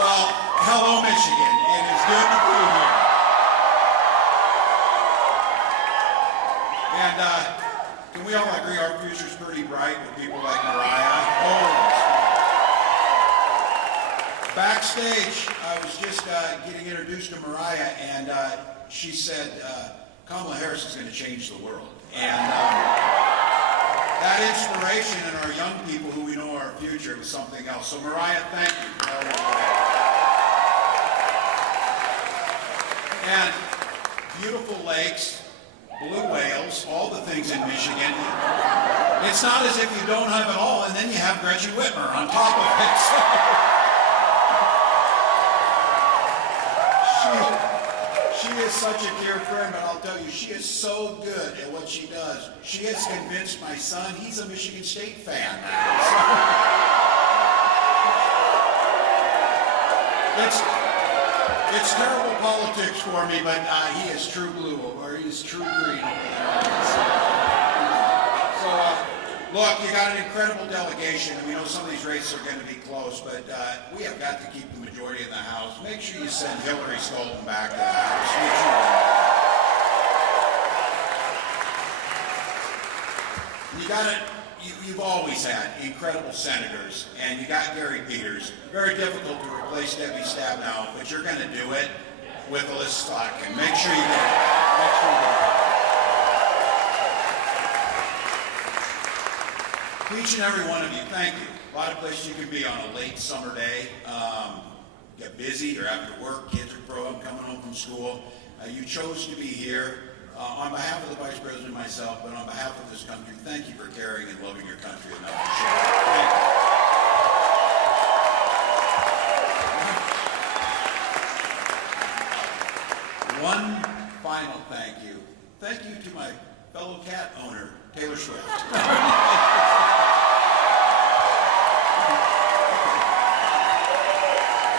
Well, hello, Michigan. It is good to be here. And can we all agree our future's pretty bright with people like Mariah? Backstage, I was just getting introduced to Mariah, and she said, Kamala Harris is going to change the world. And that inspiration in our young people who we know are our future was something else. So Mariah, thank you. And beautiful lakes, blue whales, all the things in Michigan. It's not as if you don't have it all, and then you have Gretchen Whitmer on top of it. She is such a dear friend, but I'll tell you, she is so good at what she does. She has convinced my son, he's a Michigan State fan now. It's terrible politics for me, but he is true blue, or he's true green over there. So, look, you got an incredible delegation. We know some of these races are going to be close, but we have got to keep the majority in the House. Make sure you send Hillary Stolten back to the House. You got it. You've always had incredible senators, and you got Gary Peters. Very difficult to replace Debbie Stabenow, but you're going to do it with Alyssa Slotkin. Make sure you do it. To each and every one of you, thank you. A lot of places you can be on a late summer day. Get busy, you're after work, kids are coming home from school. You chose to be here. On behalf of the Vice President and myself, but on behalf of this country, thank you for caring and loving your country enough to share it. Thank you. One final thank you. Thank you to my fellow cat owner, Taylor Swift.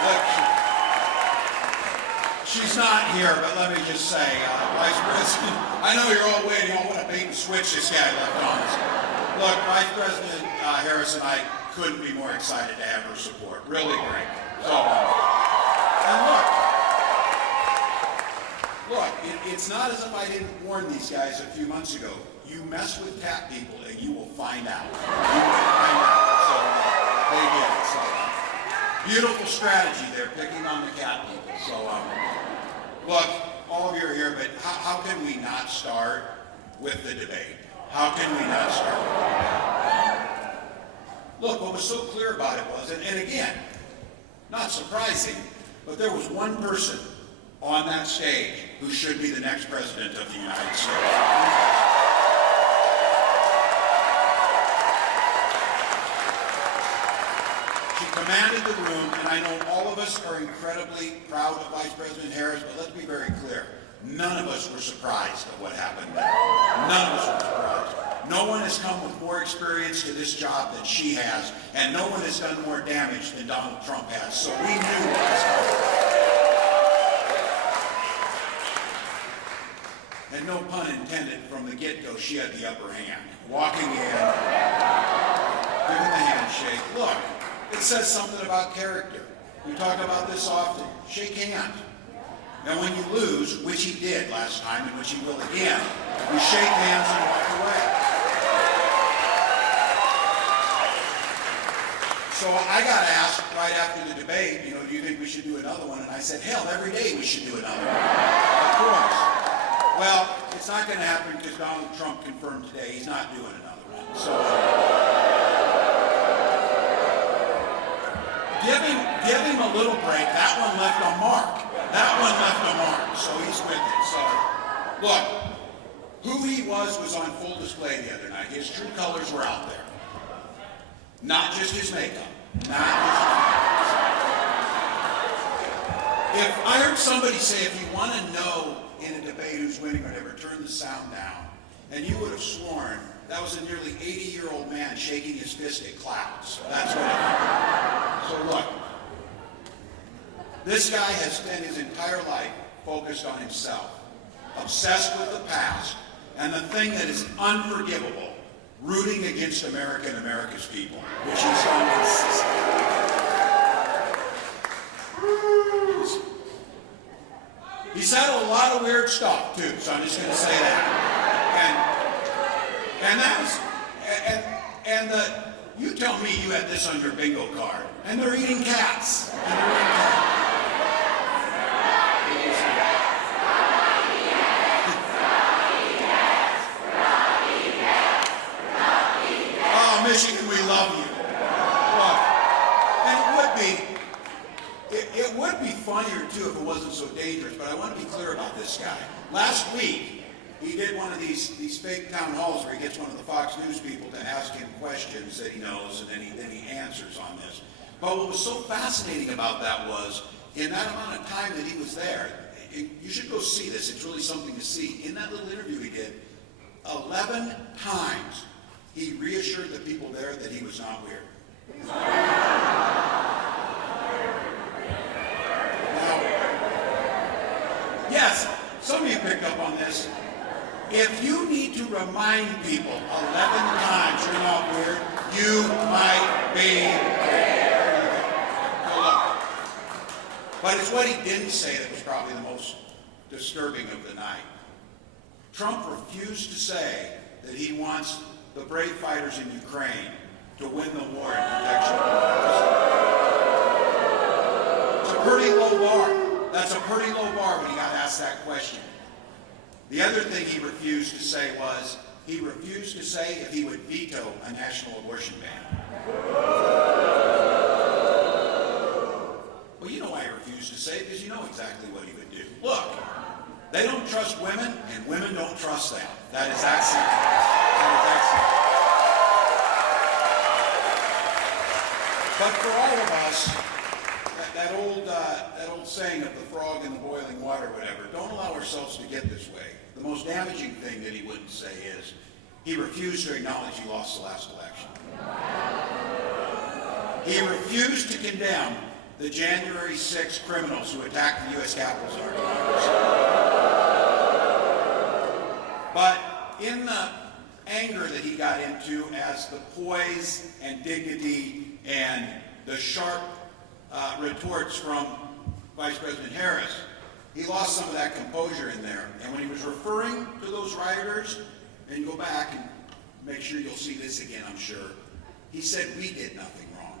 Look, she's not here, but let me just say, Vice President, I know you're all waiting on what a bait and switch this guy left on us. Look, Vice President Harris and I couldn't be more excited to have her support. Really great. So, and look, it's not as if I didn't warn these guys a few months ago. You mess with cat people and you will find out. So, they did. So, beautiful strategy there, picking on the cat people. So, look, all of you are here, but how can we not start with the debate? How can we not start with the debate? Look, what was so clear about it was, and again, not surprising, but there was one person on that stage who should be the next president of the United States. She commanded the room, and I know all of us are incredibly proud of Vice President Harris, but let's be very clear. None of us were surprised at what happened there. None of us were surprised. No one has come with more experience to this job than she has, and no one has done more damage than Donald Trump has. So we knew what was coming. And no pun intended, from the get-go, she had the upper hand. Walking in, giving the handshake. Look, it says something about character. We talk about this often. Shake hands. Now when you lose, which he did last time and which he will again, you shake hands and walk away. So I got asked right after the debate, do you think we should do another one? And I said, hell, every day we should do another one. Of course. Well, it's not going to happen because Donald Trump confirmed today he's not doing another one. So give him a little break. That one left a mark. That one left a mark, so he's with it. So, look, who he was on full display the other night. His true colors were out there. Not just his makeup. Not just his makeup. If I heard somebody say, if you want to know in a debate who's winning or whatever, turn the sound down, and you would have sworn that was a nearly 80-year-old man shaking his fist at clouds. That's what it was. So look. This guy has spent his entire life focused on himself, obsessed with the past, and the thing that is unforgivable, rooting against America and America's people, which he's done consistently. He said a lot of weird stuff too, so I'm just going to say that. And that was, you tell me you had this on your bingo card, and they're eating cats. Oh, Michigan, we love you. It would be funnier too if it wasn't so dangerous, but I want to be clear about this guy. Last week, he did one of these fake town halls where he gets one of the Fox News people to ask him questions that he knows, and then he answers on this. But what was so fascinating about that was, in that amount of time that he was there, you should go see this, it's really something to see. In that little interview he did, 11 times he reassured the people there that he was not weird. Yes, some of you picked up on this. If you need to remind people 11 times you're not weird, you might be weird. Go look. But it's what he didn't say that was probably the most disturbing of the night. Trump refused to say that he wants the brave fighters in Ukraine to win the war in protection. It's a pretty low bar. That's a pretty low bar when he got asked that question. The other thing he refused to say was, he refused to say if he would veto a national abortion ban. Well, you know why he refused to say it, because you know exactly what he would do. Look, they don't trust women, and women don't trust them. That is that simple. But for all of us, that old saying of the frog in the boiling water, whatever, don't allow ourselves to get this way. The most damaging thing that he wouldn't say is, he refused to acknowledge he lost the last election. He refused to condemn the January 6 criminals who attacked the U.S. Capitol. But in the anger that he got into as the poise and dignity and the sharp retorts from Vice President Harris, he lost some of that composure in there. And when he was referring to those rioters, and you go back and make sure you'll see this again, I'm sure, he said, we did nothing wrong.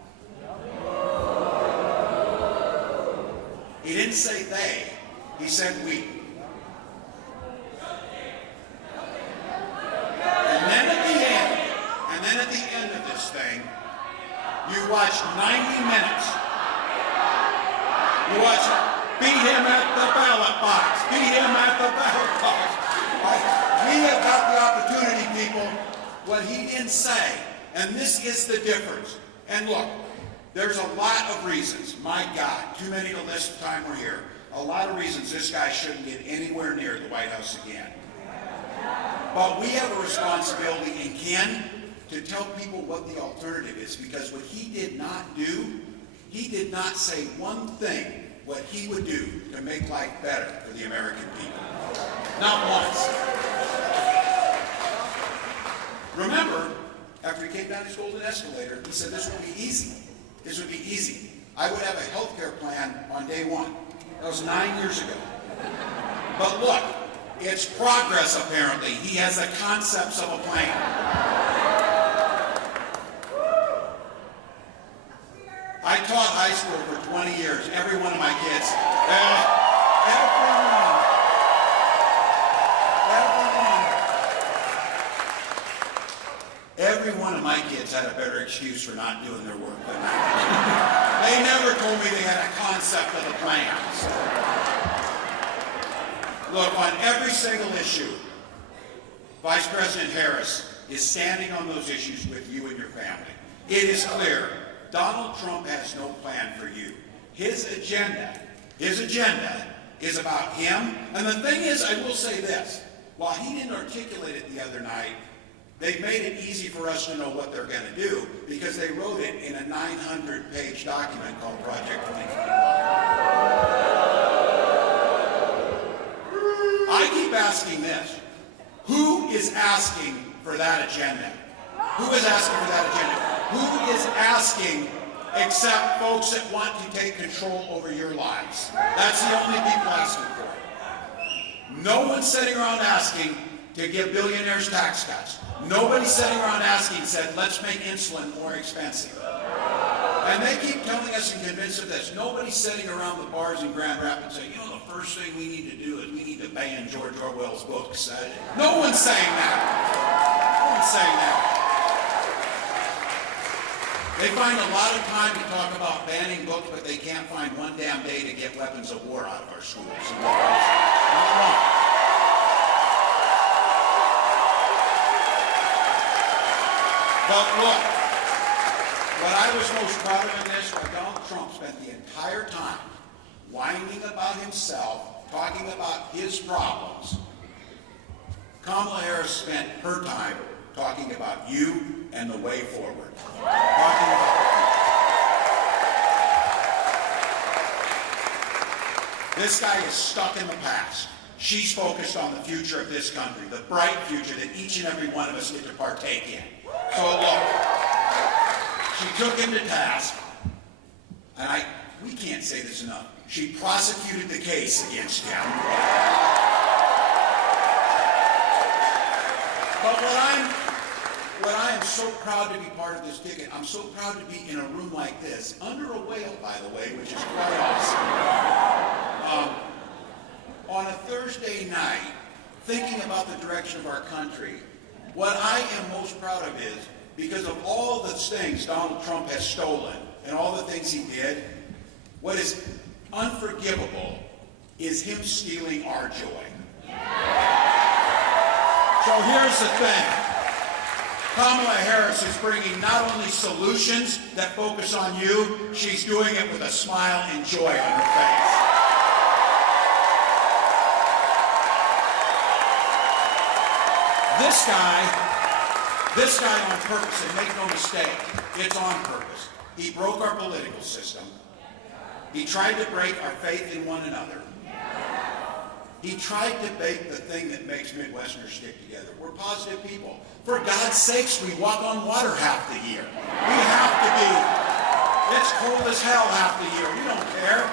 He didn't say they, he said we. And then at the end of this thing, you watch 90 minutes. You watch it. Beat him at the ballot box. Beat him at the ballot box. We have got the opportunity, people, what he didn't say. And this is the difference. And look, there's a lot of reasons. My God, too many to list the time we're here. A lot of reasons this guy shouldn't get anywhere near the White House again. But we have a responsibility, and Ken, to tell people what the alternative is, because what he did not do, he did not say one thing what he would do to make life better for the American people. Not once. Remember, after he came down his golden escalator, he said this would be easy. This would be easy. I would have a health care plan on day one. That was 9 years ago. But look, it's progress apparently. He has the concepts of a plan. I taught high school for 20 years. Every one of my kids, every one of my kids had a better excuse for not doing their work than I did. They never told me they had a concept of the plans. Look, on every single issue, Vice President Harris is standing on those issues with you and your family. It is clear. Donald Trump has no plan for you. His agenda is about him. And the thing is, I will say this, while he didn't articulate it the other night, they've made it easy for us to know what they're going to do because they wrote it in a 900-page document called Project 2025. I keep asking this, who is asking for that agenda? Who is asking for that agenda? Who is asking except folks that want to take control over your lives? That's the only people asking for it. No one's sitting around asking to give billionaires tax cuts. Nobody's sitting around asking, said, let's make insulin more expensive. And they keep telling us and convince us of this. Nobody's sitting around the bars in Grand Rapids saying, you know, the first thing we need to do is we need to ban George Orwell's books. No one's saying that. No one's saying that. They find a lot of time to talk about banning books, but they can't find one damn day to get weapons of war out of our schools. Not wrong. But look, what I was most proud of in this was Donald Trump spent the entire time whining about himself, talking about his problems. Kamala Harris spent her time talking about you and the way forward. Talking about the future. This guy is stuck in the past. She's focused on the future of this country, the bright future that each and every one of us get to partake in. So look, she took him to task, and we can't say this enough. She prosecuted the case against him. But what I am so proud to be part of this ticket, I'm so proud to be in a room like this, under a whale, by the way, which is quite awesome. On a Thursday night, thinking about the direction of our country, what I am most proud of is, because of all the things Donald Trump has stolen and all the things he did, what is unforgivable is him stealing our joy. So here's the thing. Kamala Harris is bringing not only solutions that focus on you, she's doing it with a smile and joy on her face. This guy on purpose, and make no mistake, it's on purpose. He broke our political system. He tried to break our faith in one another. He tried to make the thing that makes Midwesterners stick together. We're positive people. For God's sakes, we walk on water half the year. We have to be. It's cold as hell half the year. We don't care.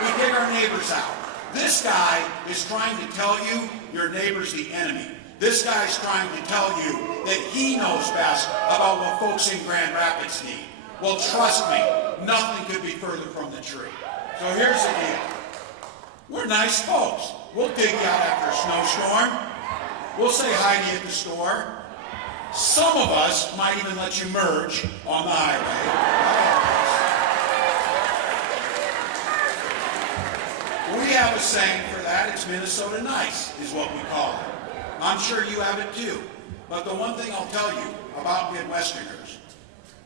We dig our neighbors out. This guy is trying to tell you your neighbor's the enemy. This guy's trying to tell you that he knows best about what folks in Grand Rapids need. Well, trust me, nothing could be further from the truth. So here's the deal. We're nice folks. We'll dig you out after a snowstorm. We'll say hi to you at the store. Some of us might even let you merge on the highway. We have a saying for that. It's Minnesota nice, is what we call it. I'm sure you have it too. But the one thing I'll tell you about Midwesterners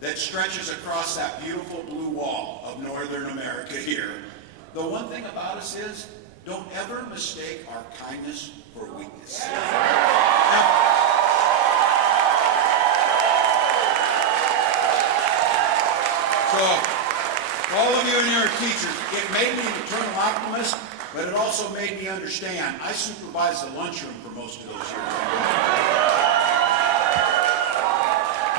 that stretches across that beautiful blue wall of Northern America here, the one thing about us is, don't ever mistake our kindness for weakness. Ever. So, all of you in here are teachers. It made me an eternal optimist, but it also made me understand. I supervised the lunchroom for most of those years.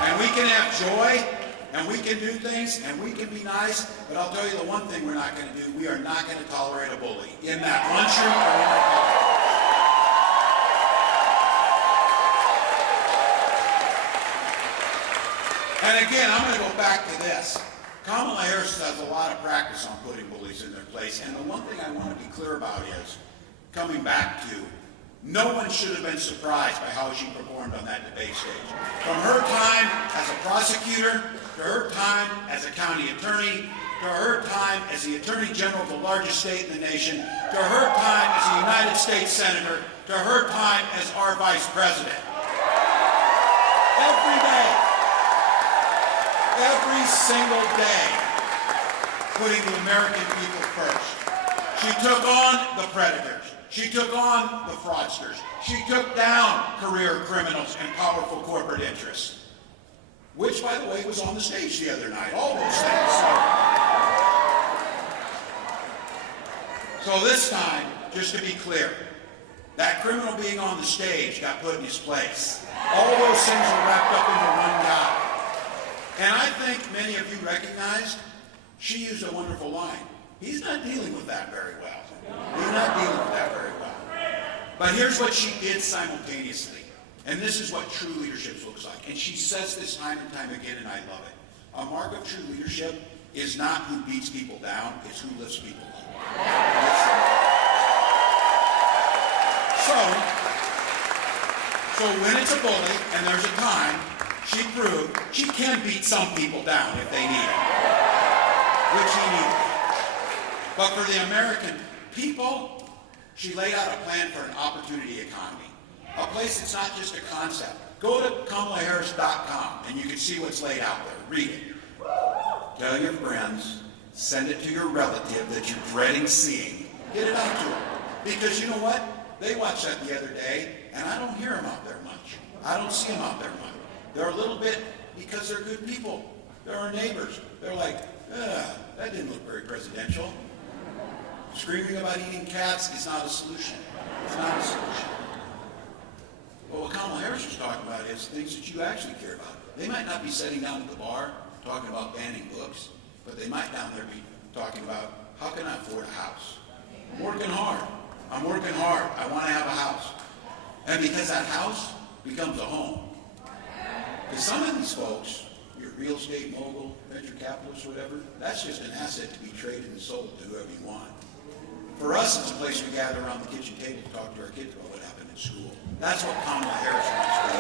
And we can have joy, and we can do things, and we can be nice, but I'll tell you the one thing we're not going to do. We are not going to tolerate a bully in that lunchroom or in that college. And again, I'm going to go back to this. Kamala Harris has a lot of practice on putting bullies in their place, and the one thing I want to be clear about is, coming back to, no one should have been surprised by how she performed on that debate stage. From her time as a prosecutor, to her time as a county attorney, to her time as the Attorney General of the largest state in the nation, to her time as a United States Senator, to her time as our Vice President. Every day, every single day, putting the American people first. She took on the predators. She took on the fraudsters. She took down career criminals and powerful corporate interests, which, by the way, was on the stage the other night, all those things. So this time, just to be clear, that criminal being on the stage got put in his place. All those things were wrapped up into one guy. And I think many of you recognized she used a wonderful line. He's not dealing with that very well. He's not dealing with that very well. But here's what she did simultaneously. And this is what true leadership looks like. And she says this time and time again, and I love it. A mark of true leadership is not who beats people down, it's who lifts people up. So when it's a bully, and there's a time, she proved she can beat some people down if they need it, which she needed. But for the American people, she laid out a plan for an opportunity economy. A place that's not just a concept. Go to KamalaHarris.com and you can see what's laid out there. Read it. Tell your friends, send it to your relative that you're dreading seeing. Get it out to them. Because you know what? They watched that the other day, and I don't hear them out there much. I don't see them out there much. They're a little bit, because they're good people. They're our neighbors. They're like, that didn't look very presidential. Screaming about eating cats is not a solution. It's not a solution. Well, what Kamala Harris was talking about is things that you actually care about. They might not be sitting down at the bar talking about banning books, but they might down there be talking about, how can I afford a house? I'm working hard. I'm working hard. I want to have a house. And because that house becomes a home. Because some of these folks, your real estate mogul, venture capitalist, whatever, that's just an asset to be traded and sold to whoever you want. For us, it's a place we gather around the kitchen table to talk to our kids about what happened in school. That's what Kamala Harris wants for you.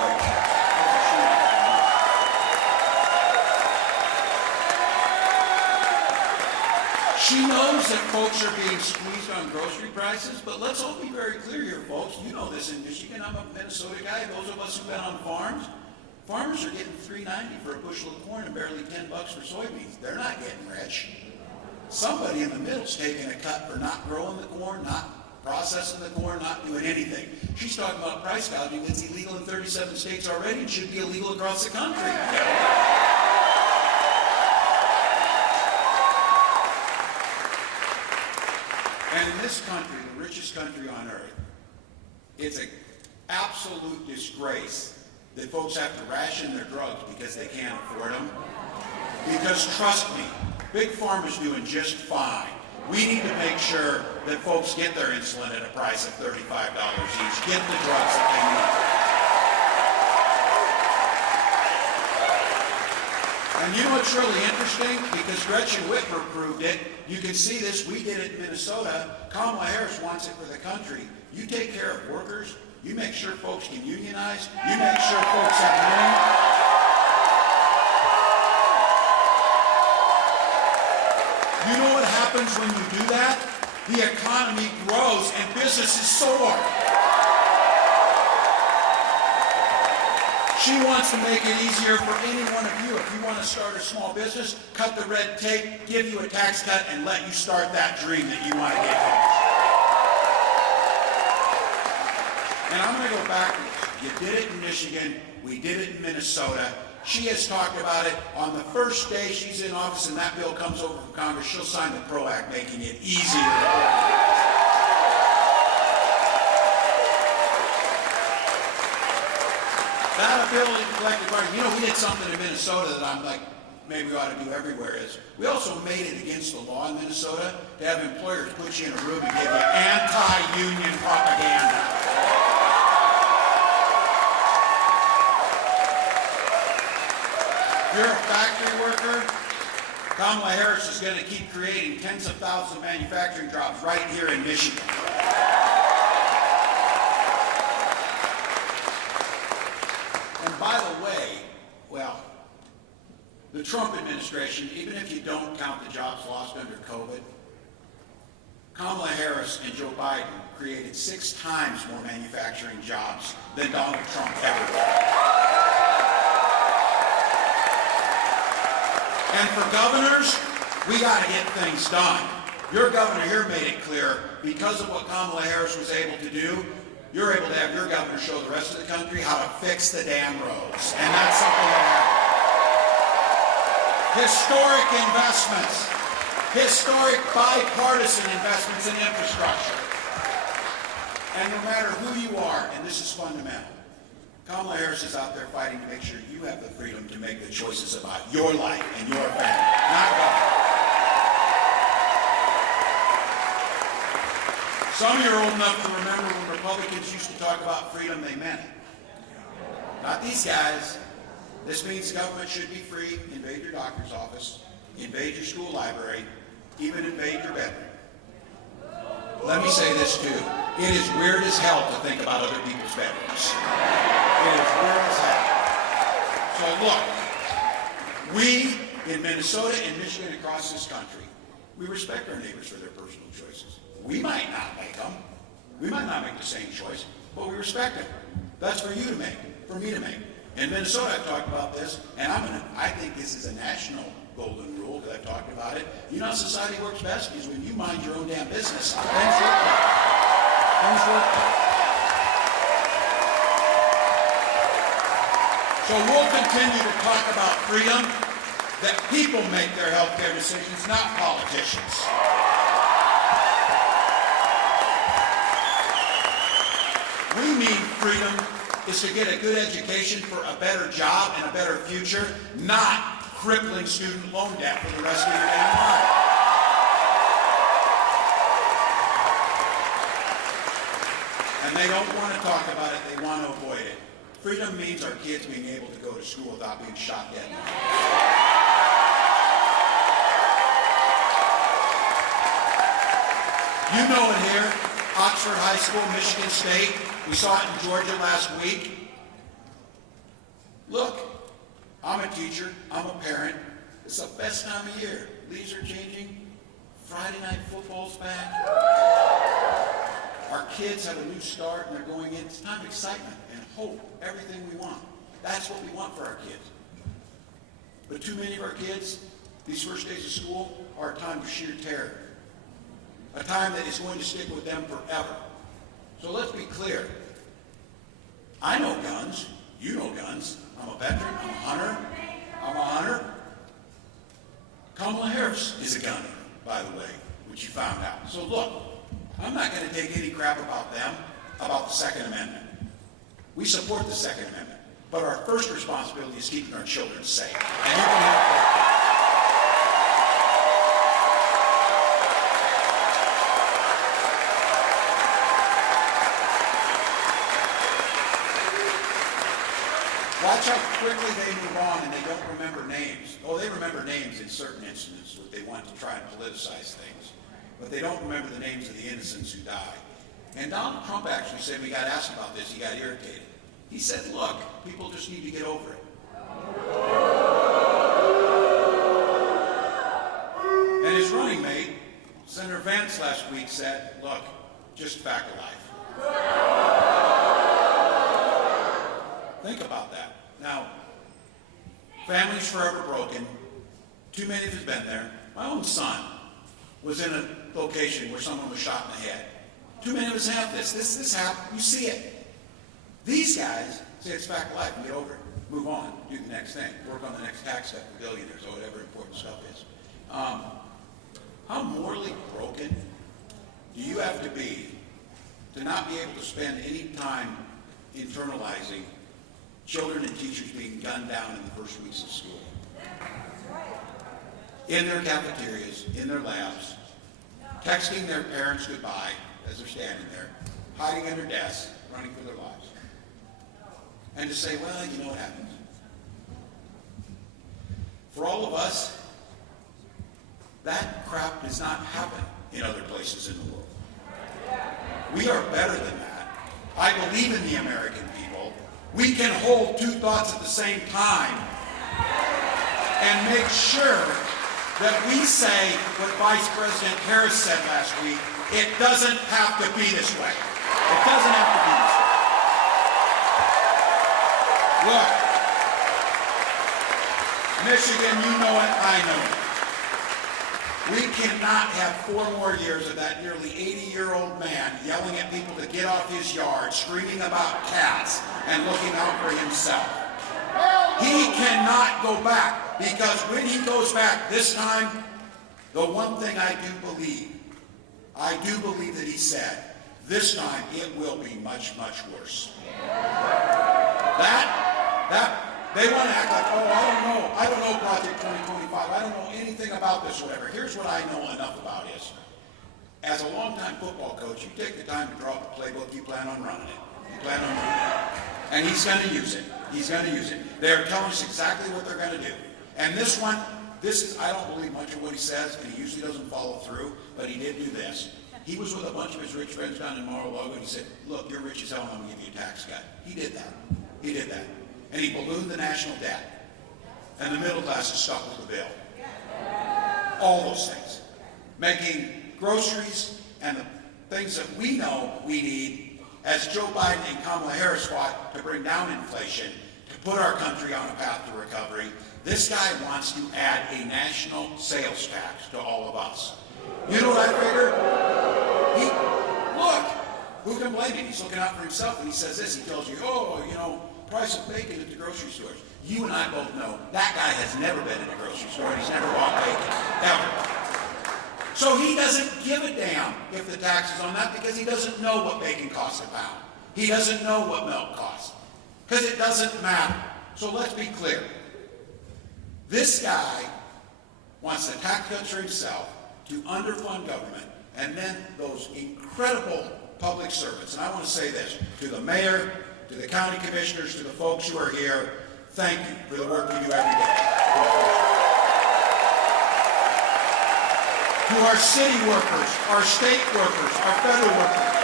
She knows that folks are being squeezed on grocery prices, but let's all be very clear here, folks. You know this in Michigan. I'm a Minnesota guy. Those of us who've been on farms, farmers are getting $3.90 for a bushel of corn and barely $10 for soybeans. They're not getting rich. Somebody in the middle's taking a cut for not growing the corn, not processing the corn, not doing anything. She's talking about price gouging that's illegal in 37 states already and should be illegal across the country. And in this country, the richest country on earth, it's an absolute disgrace that folks have to ration their drugs because they can't afford them. Because trust me, Big Pharma's doing just fine. We need to make sure that folks get their insulin at a price of $35 each, get the drugs that they need. And you know what's really interesting? Because Gretchen Whitmer proved it. You can see this. We did it in Minnesota. Kamala Harris wants it for the country. You take care of workers. You make sure folks can unionize. You make sure folks have money. You know what happens when you do that? The economy grows and businesses soar. She wants to make it easier for any one of you. If you want to start a small business, cut the red tape, give you a tax cut, and let you start that dream that you want to get home. And I'm going to go backwards. You did it in Michigan. We did it in Minnesota. She has talked about it. On the first day she's in office and that bill comes over from Congress, she'll sign the PRO Act, making it easier to organize. That ability to collective bargaining. You know, we did something in Minnesota that I'm like, maybe we ought to do everywhere is, we also made it against the law in Minnesota to have employers put you in a room and give you anti-union propaganda. If you're a factory worker, Kamala Harris is going to keep creating tens of thousands of manufacturing jobs right here in Michigan. And by the way, well, the Trump administration, even if you don't count the jobs lost under COVID, Kamala Harris and Joe Biden created 6 times more manufacturing jobs than Donald Trump ever did. And for governors, we got to get things done. Your governor here made it clear, because of what Kamala Harris was able to do, you're able to have your governor show the rest of the country how to fix the damn roads. And that's something that happened. Historic investments. Historic bipartisan investments in infrastructure. And no matter who you are, and this is fundamental, Kamala Harris is out there fighting to make sure you have the freedom to make the choices about your life and your family, not government. Some of you are old enough to remember when Republicans used to talk about freedom, they meant it. Not these guys. This means government should be free. Invade your doctor's office, invade your school library, even invade your bedroom. Let me say this too. It is weird as hell to think about other people's bedrooms. It is weird as hell. So look, we in Minnesota and Michigan across this country, we respect our neighbors for their personal choices. We might not make them. We might not make the same choice, but we respect them. That's for you to make, for me to make. In Minnesota, I've talked about this, and I think this is a national golden rule, because I've talked about it. You know how society works best is when you mind your own damn business. Things work better. Things work better. So we'll continue to talk about freedom, that people make their health care decisions, not politicians. We mean freedom is to get a good education for a better job and a better future, not crippling student loan debt for the rest of your damn life. And they don't want to talk about it, they want to avoid it. Freedom means our kids being able to go to school without being shot dead. You know it here, Oxford High School, Michigan State. We saw it in Georgia last week. Look, I'm a teacher, I'm a parent. It's the best time of year. Leaves are changing. Friday night football's back. Our kids have a new start and they're going in. It's time of excitement and hope, everything we want. That's what we want for our kids. But too many of our kids, these first days of school, are a time of sheer terror. A time that is going to stick with them forever. So let's be clear. I know guns. You know guns. I'm a veteran. I'm a hunter. I'm a hunter. Kamala Harris is a gunner, by the way, which you found out. So look, I'm not going to take any crap about them, about the Second Amendment. We support the Second Amendment, but our first responsibility is keeping our children safe. And you can help that. Watch how quickly they move on and they don't remember names. Oh, they remember names in certain incidents where they want to try and politicize things. But they don't remember the names of the innocents who died. And Donald Trump actually said, we got asked about this, he got irritated. He said, look, people just need to get over it. And his running mate, Senator Vance last week said, look, just fact of life. Think about that. Now, families forever broken. Too many of us have been there. My own son was in a location where someone was shot in the head. Too many of us have this. This happened. You see it. These guys say it's fact of life. Get over it. Move on. Do the next thing. Work on the next tax step for billionaires or whatever important stuff is. How morally broken do you have to be to not be able to spend any time internalizing children and teachers being gunned down in the first weeks of school? In their cafeterias, in their labs, texting their parents goodbye as they're standing there, hiding under desks, running for their lives. And to say, well, you know what happens. For all of us, that crap does not happen in other places in the world. We are better than that. I believe in the American people. We can hold two thoughts at the same time and make sure that we say what Vice President Harris said last week, it doesn't have to be this way. It doesn't have to be this way. Look, Michigan, you know it, I know it. We cannot have 4 more years of that nearly 80-year-old man yelling at people to get off his yard, screaming about cats, and looking out for himself. He cannot go back, because when he goes back this time, the one thing I do believe that he said, this time it will be much, much worse. They want to act like, oh, I don't know Project 2025, I don't know anything about this or whatever. Here's what I know enough about is, As a longtime football coach, you take the time to draw up a playbook, you plan on running it. You plan on running it. And he's going to use it. He's going to use it. They're telling us exactly what they're going to do. And this one, I don't believe much of what he says, and he usually doesn't follow through, but he did do this. He was with a bunch of his rich friends down in Mar-a-Lago, and he said, look, you're rich as hell, and I'm going to give you a tax cut. He did that. He did that. And he ballooned the national debt. And the middle class is stuck with the bill. All those things. Making groceries and the things that we know we need, as Joe Biden and Kamala Harris fought to bring down inflation, to put our country on a path to recovery. This guy wants to add a national sales tax to all of us. You know what I figure? Look, who can blame him? He's looking out for himself, and he says this. He tells you, oh, you know, price of bacon at the grocery stores. You and I both know that guy has never been in a grocery store, and he's never bought bacon, ever. So he doesn't give a damn if the tax is on that, because he doesn't know what bacon costs a pound. He doesn't know what milk costs, because it doesn't matter. So let's be clear. This guy wants the tax cuts for himself, to underfund government, and then those incredible public servants. And I want to say this to the mayor, to the county commissioners, to the folks who are here, thank you for the work you do every day. To our city workers, our state workers, our federal workers,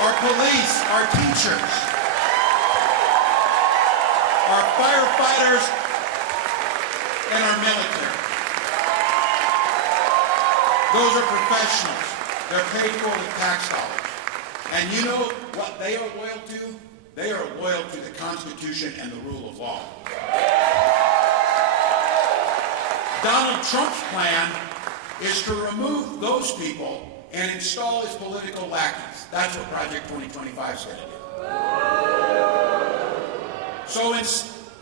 our police, our teachers, our firefighters, and our military. Those are professionals. They're paid for with tax dollars. And you know what they are loyal to? They are loyal to the Constitution and the rule of law. Donald Trump's plan is to remove those people and install his political lackeys. That's what Project 2025 is going to do.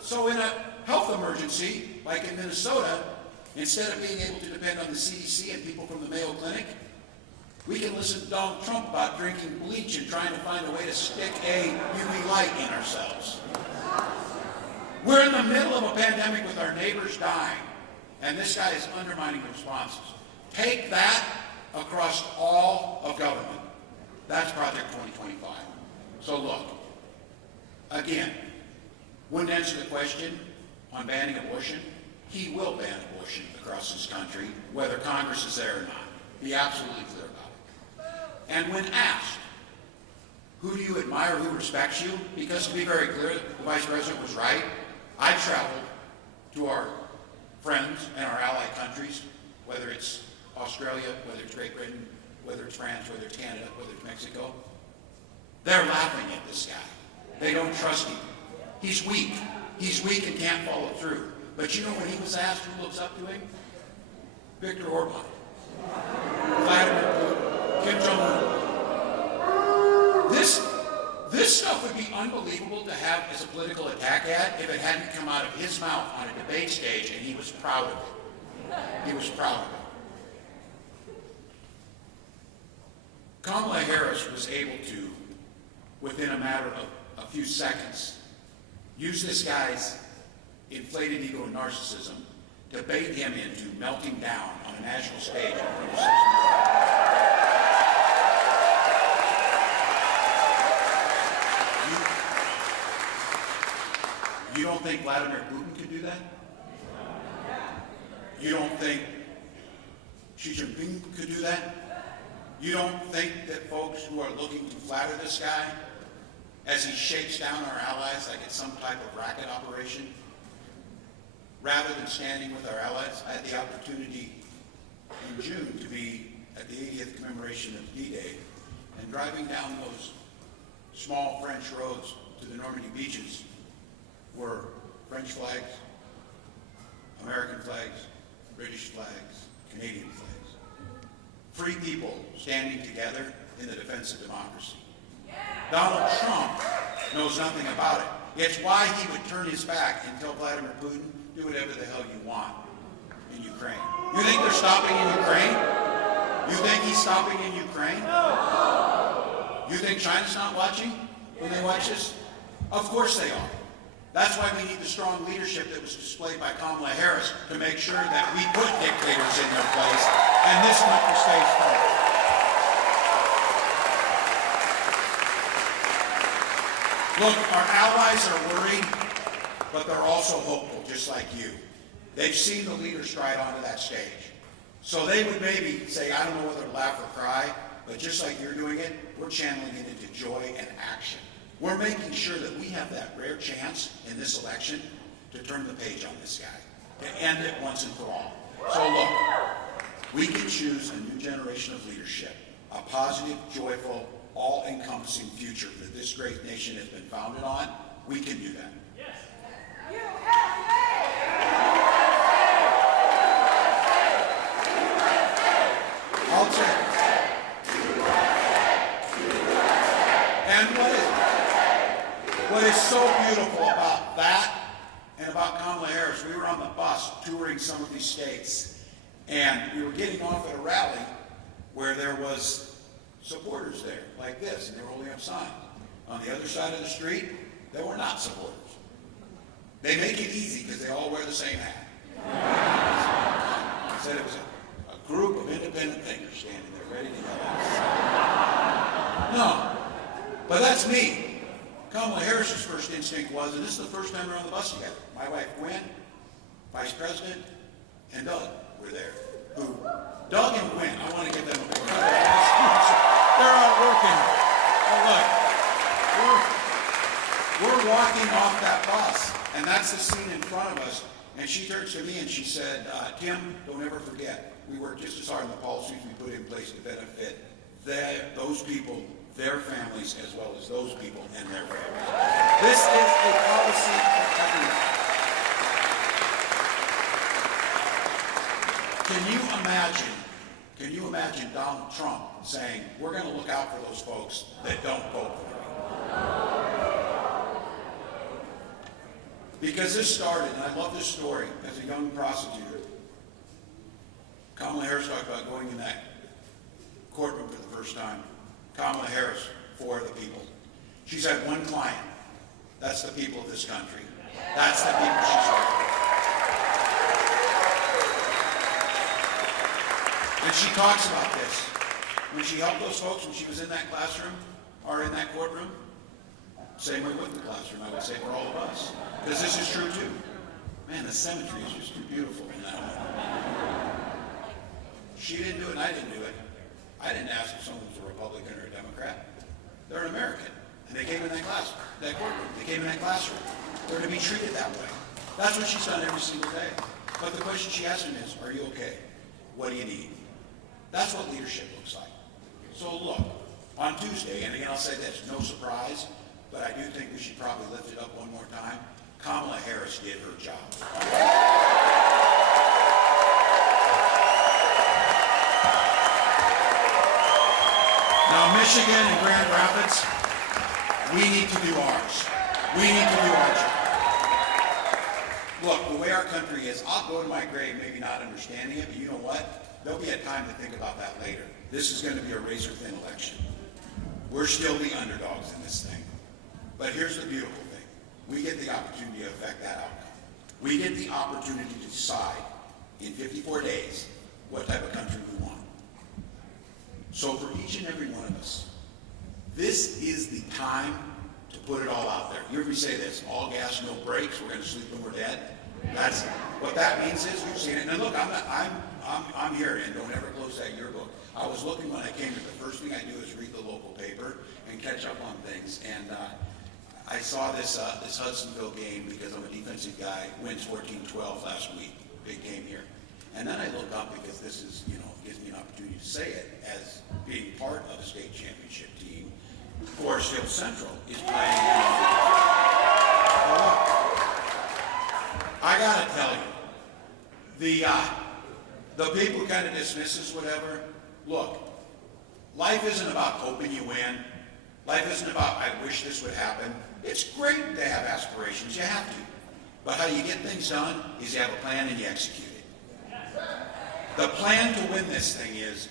So in a health emergency, like in Minnesota, instead of being able to depend on the CDC and people from the Mayo Clinic, we can listen to Donald Trump about drinking bleach and trying to find a way to stick a UV light in ourselves. We're in the middle of a pandemic with our neighbors dying, and this guy is undermining the responses. Take that across all of government. That's Project 2025. So look, again, wouldn't answer the question on banning abortion. He will ban abortion across this country, whether Congress is there or not. Be absolutely clear about it. And when asked, who do you admire, who respects you? Because to be very clear, the Vice President was right. I traveled to our friends and our ally countries, whether it's Australia, whether it's Great Britain, whether it's France, whether it's Canada, whether it's Mexico. They're laughing at this guy. They don't trust him. He's weak. He's weak and can't follow through. But you know when he was asked who looks up to him? Viktor Orban, Vladimir Putin, Kim Jong-un. This stuff would be unbelievable to have as a political attack ad if it hadn't come out of his mouth on a debate stage, and he was proud of it. He was proud of it. Kamala Harris was able to, within a matter of a few seconds, use this guy's inflated ego and narcissism to bait him into melting down on a national stage in front of 6 million. You don't think Vladimir Putin could do that? You don't think Xi Jinping could do that? You don't think that folks who are looking to flatter this guy, as he shakes down our allies like it's some type of racket operation, rather than standing with our allies? I had the opportunity in June to be at the 80th commemoration of D-Day, and driving down those small French roads to the Normandy beaches were French flags, American flags, British flags, Canadian flags. Free people standing together in the defense of democracy. Donald Trump knows nothing about it. It's why he would turn his back and tell Vladimir Putin, do whatever the hell you want in Ukraine. You think they're stopping in Ukraine? You think he's stopping in Ukraine? You think China's not watching when they watch this? Of course they are. That's why we need the strong leadership that was displayed by Kamala Harris to make sure that we put dictators in their place and this country stays free. Look, our allies are worried, but they're also hopeful, just like you. They've seen the leaders stride onto that stage. So they would maybe say, I don't know whether to laugh or cry, but just like you're doing it, we're channeling it into joy and action. We're making sure that we have that rare chance in this election to turn the page on this guy, to end it once and for all. So look, we can choose a new generation of leadership, a positive, joyful, all-encompassing future that this great nation has been founded on. We can do that. Yes. I'll take it. And what is so beautiful about that and about Kamala Harris, we were on the bus touring some of these states, and we were getting off at a rally where there was supporters there, like this, and they were holding up signs. On the other side of the street, there were not supporters. They make it easy because they all wear the same hat. I said it was a group of independent thinkers standing there ready to yell. No, but that's me. Kamala Harris's first instinct was, and this is the first time we're on the bus together, my wife Gwen, Vice President, and Doug were there. Doug and Gwen, I want to give them a big round. They're out working. Oh, look, we're walking off that bus, and that's the scene in front of us. And she turns to me and she said, Tim, don't ever forget, we work just as hard on the policies we put in place to benefit those people, their families, as well as those people and their families. This is a policy for everyone. Can you imagine Donald Trump saying, we're going to look out for those folks that don't vote for me? Because this started, and I love this story, as a young prosecutor. Kamala Harris talked about going in that courtroom for the first time. Kamala Harris, for the people. She's had one client. That's the people of this country. That's the people she's working with. And she talks about this. When she helped those folks when she was in that classroom, or in that courtroom, same way with the classroom, I would say, for all of us. Because this is true too. Man, the symmetry is just too beautiful in that one. She didn't do it and I didn't do it. I didn't ask if someone was a Republican or a Democrat. They're an American. And they came in that courtroom. They came in that classroom. They're to be treated that way. That's what she's done every single day. But the question she asked him is, are you okay? What do you need? That's what leadership looks like. So look, on Tuesday, and again I'll say this, no surprise, but I do think we should probably lift it up one more time. Kamala Harris did her job. Now, Michigan and Grand Rapids, we need to do ours. We need to do our job. Look, the way our country is, I'll go to my grave maybe not understanding it, but you know what? There'll be a time to think about that later. This is going to be a razor-thin election. We're still the underdogs in this thing. But here's the beautiful thing. We get the opportunity to affect that outcome. We get the opportunity to decide in 54 days what type of country we want. So for each and every one of us, this is the time to put it all out there. You heard me say this, all gas, no brakes, we're going to sleep when we're dead. That's what that means is we've seen it. And look, I'm here, and don't ever close that yearbook. I was looking when I came here, the first thing I do is read the local paper and catch up on things. And I saw this Hudsonville game, because I'm a defensive guy, wins 14-12 last week, big game here. And then I look up, because this is, gives me an opportunity to say it, as being part of a state championship team. Forest Hill Central is playing. I gotta tell you, the people who kind of dismiss us, whatever, look, life isn't about hoping you win. Life isn't about, I wish this would happen. It's great to have aspirations, you have to. But how you get things done is you have a plan and you execute it. The plan to win this thing is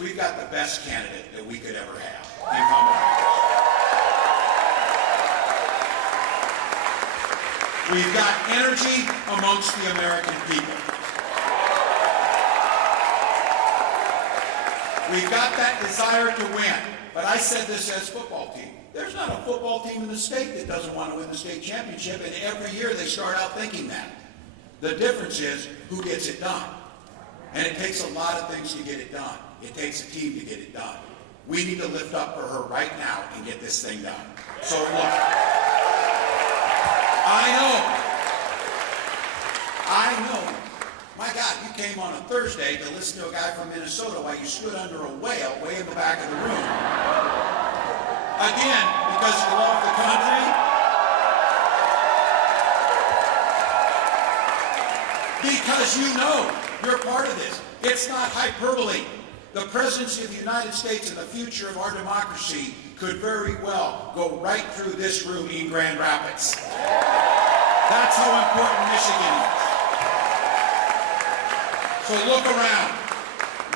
we've got the best candidate that we could ever have in Kamala Harris. We've got energy amongst the American people. We've got that desire to win. But I said this as football team. There's not a football team in the state that doesn't want to win the state championship, and every year they start out thinking that. The difference is who gets it done. And it takes a lot of things to get it done. It takes a team to get it done. We need to lift up for her right now and get this thing done. So look, I know, my God, you came on a Thursday to listen to a guy from Minnesota while you stood under a whale way in the back of the room. Again, because you love the country. Because you know you're part of this. It's not hyperbole. The presidency of the United States and the future of our democracy could very well go right through this room in Grand Rapids. That's how important Michigan is. So look around.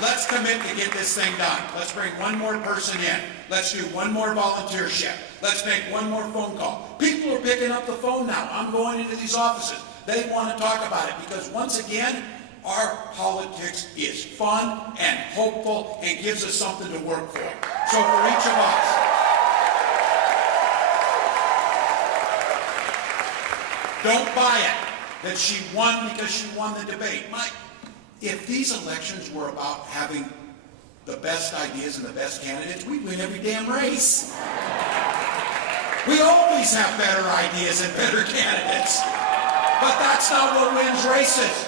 Let's commit to get this thing done. Let's bring one more person in. Let's do one more volunteer shift. Let's make one more phone call. People are picking up the phone now. I'm going into these offices. They want to talk about it because once again, our politics is fun and hopeful and gives us something to work for. So for each of us, don't buy it that she won because she won the debate. If these elections were about having the best ideas and the best candidates, we'd win every damn race. We always have better ideas and better candidates. But that's not what wins races.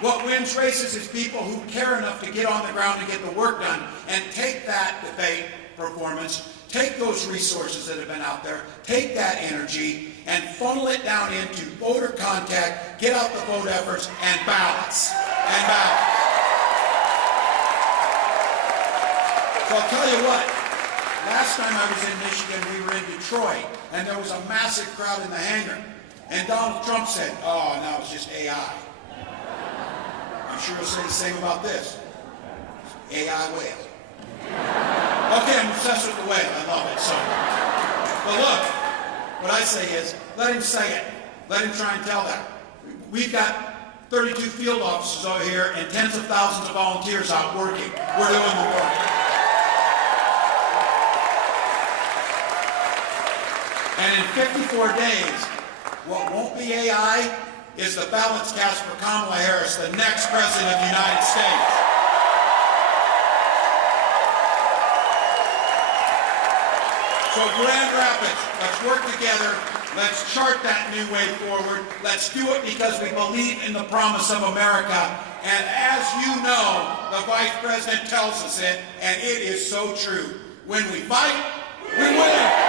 What wins races is people who care enough to get on the ground to get the work done and take that debate performance, take those resources that have been out there, take that energy, and funnel it down into voter contact, get out the vote efforts, and ballots. And ballots. So I'll tell you what, last time I was in Michigan, we were in Detroit, and there was a massive crowd in the hangar. And Donald Trump said, oh, now it's just AI. I'm sure he'll say the same about this. AI whale. Okay, I'm obsessed with the whale. I love it. So, but look, what I say is, let him say it. Let him try and tell that. We've got 32 field officers over here and tens of thousands of volunteers out working. We're doing the work. And in 54 days, what won't be AI is the ballots cast for Kamala Harris, the next president of the United States. So Grand Rapids, let's work together. Let's chart that new way forward. Let's do it because we believe in the promise of America. And as you know, the Vice President tells us it, and it is so true. When we fight, we win.